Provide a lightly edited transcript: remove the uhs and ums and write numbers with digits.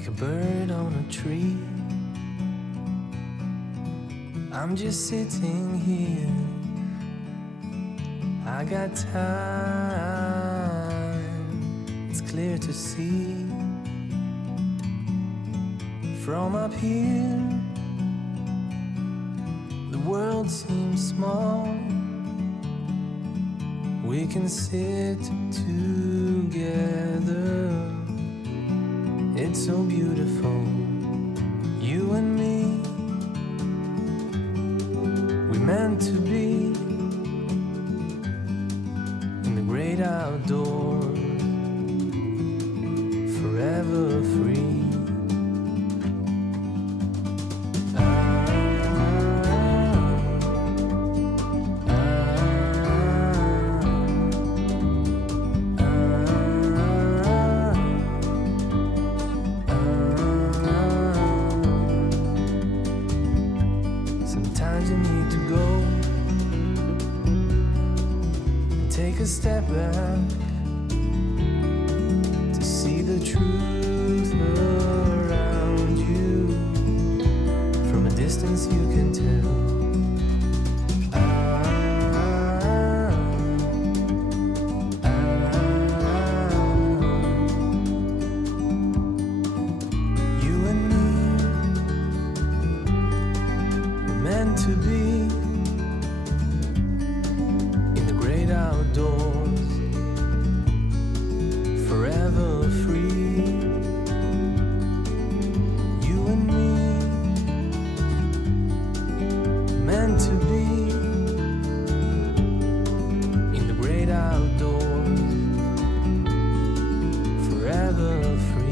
like a bird on a tree. I'm just sitting here, I got time, it's clear to see. From up here, the world seems small. We can sit together, it's so beautiful, you and me. We meant to be in the great outdoors, forever free. Sometimes you need to go and take a step back to see the truth around you. From a distance you can tell. You and me were meant to be in the great outdoors, forever free. You and me, meant to be in the great outdoors, forever free.